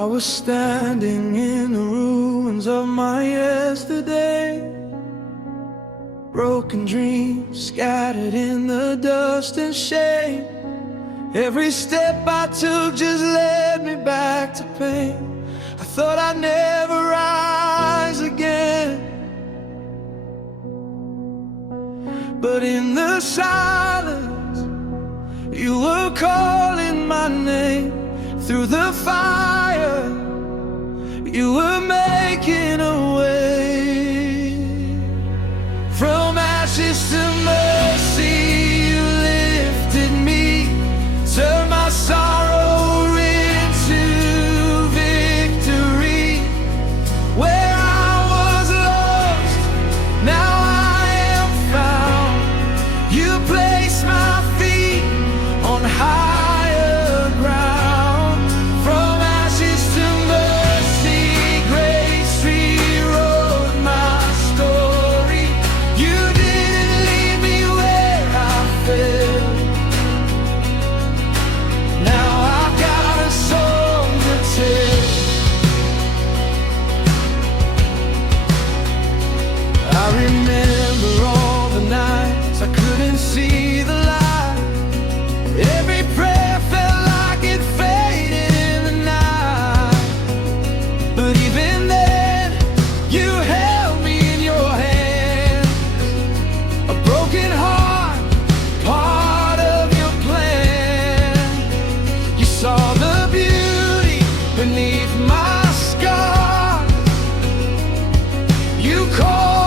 I was standing in the ruins of my yesterday, broken dreams scattered in the dust and shame. Every step I took just led me back to pain. I thought I'd never rise again, but in the silence you were calling my name. Through the fire you were making a way. From ashes to mercy you lifted me, turned my sorrow into victory. Where I was lost, now I am found. You placed my feet on higher ground. I remember all the nights I couldn't see the light. Every prayer felt like it faded in the night. But even then, you held me in your hand. A broken heart, part of your plan. You saw the beauty beneath my scar. You called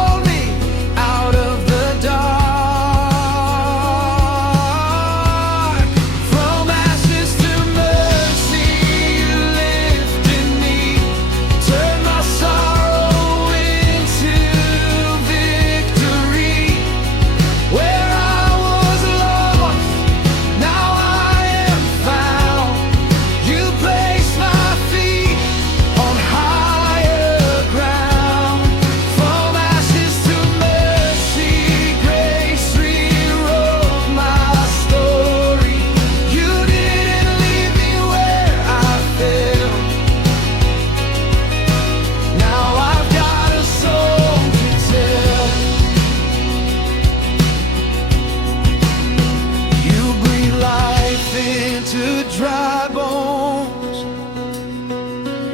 dry bones.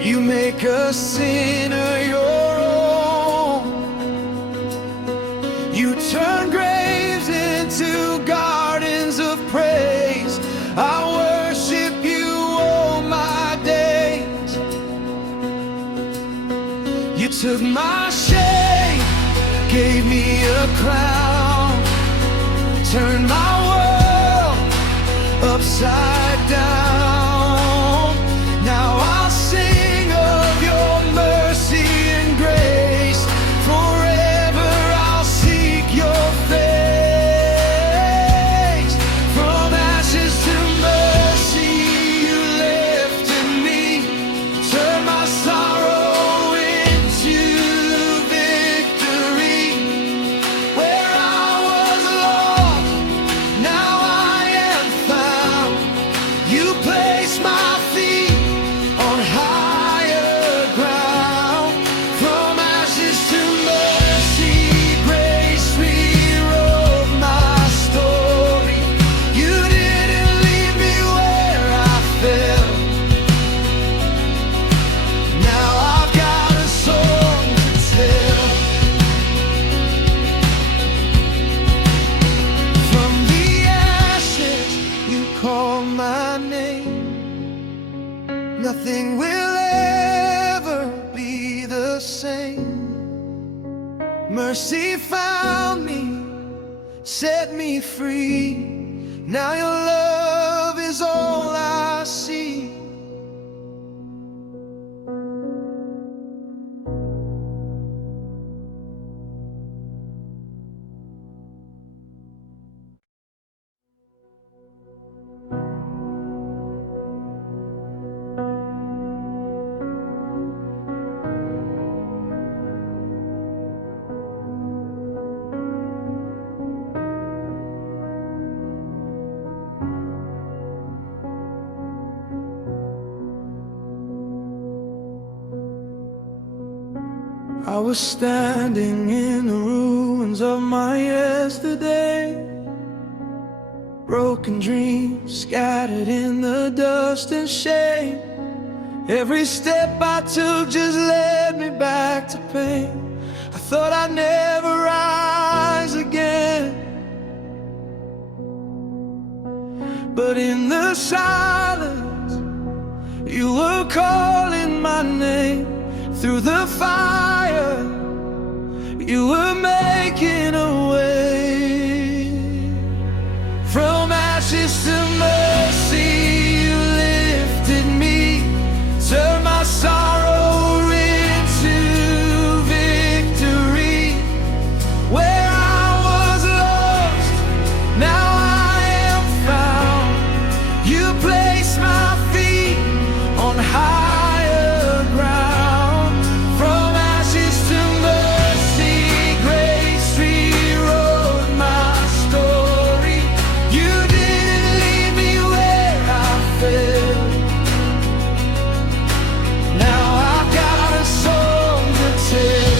You make a sinner your own. You turn graves into gardens of praise. I worship you all my days. You took my shame, gave me a crown, turned my world upside down. Now I'll sing of your mercy and grace. Forever I'll seek your face. From ashes to mercy you lifted me, turned my sorrow into victory. Where I was lost, now I am found. You place my feet on higher ground. From ashes to mercy, grace rewrote my story. You didn't leave me where I fell. Now I've got a song to tell. From the ashes you call my name. Nothing will ever be the same. Mercy found me, set me free. Now your love is all I see. I was standing in the ruins of my yesterday, broken dreams scattered in the dust and shame. Every step I took just led me back to pain. I thought I'd never rise again, but in the silence you were calling my name. Through the fire you were making a way. From ashes to mercy you lifted me, turned my sorrow into victory. Where I was lost, now I am found. You placed my feet on higher ground. From ashes to mercy, grace rewrote my story. You didn't leave me where I fell. Now I've got a song to tell.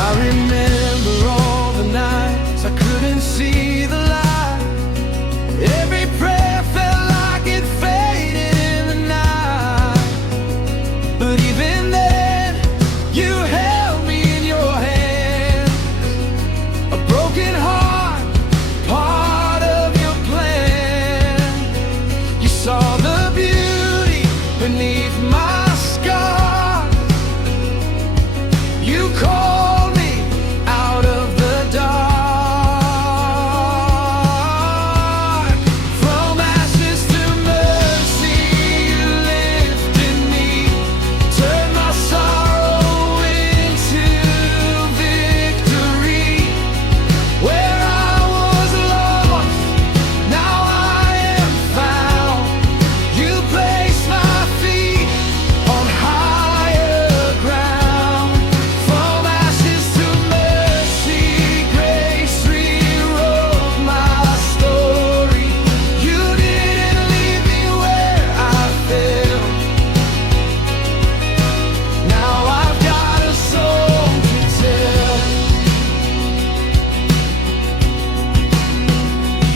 I remember all the nights I couldn't see the light. Every prayer felt like it faded in the night. But even then, you held me in your hand. A broken heart, part of your plan. You saw the beauty beneath my scars. You called me out of the dark. From ashes to mercy you lifted me, turned my sorrow into victory. Where I was lost, now I am found. You placed my feet on higher ground. From ashes to mercy, grace rewrote my story. You didn't leave me where I fell. Now I've got a song to tell.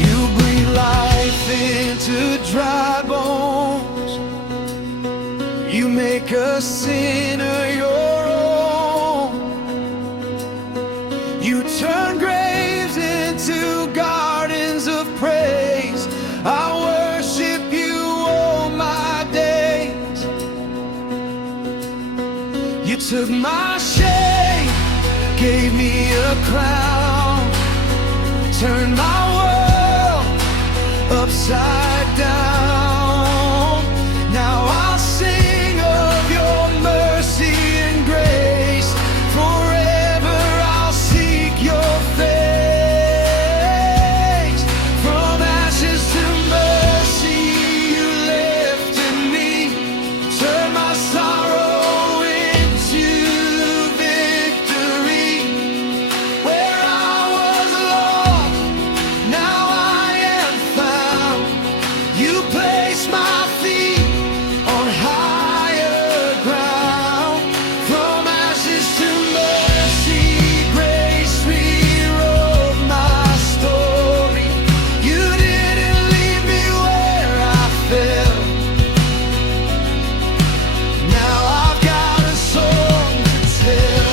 You breathe life into dry bones. You make a sinner your own. You turn graves into gardens of praise. I worship you all my days. You took my shame, gave me a crown, turned my world upside down. Now I'll sing of your mercy and grace. Forever I'll seek your face. From ashes to mercy you lifted me, turned my sorrow into victory. Where I was lost, now I am found. You placed my feet on higher ground. From ashes to mercy, grace rewrote my story. You didn't leave me where I fell. Now I've got a song to tell.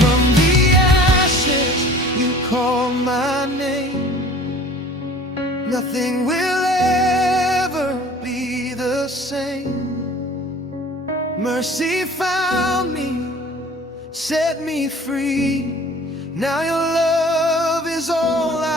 From the ashes you call my name. Nothing will ever be the same. Mercy found me, set me free. Now your love is all I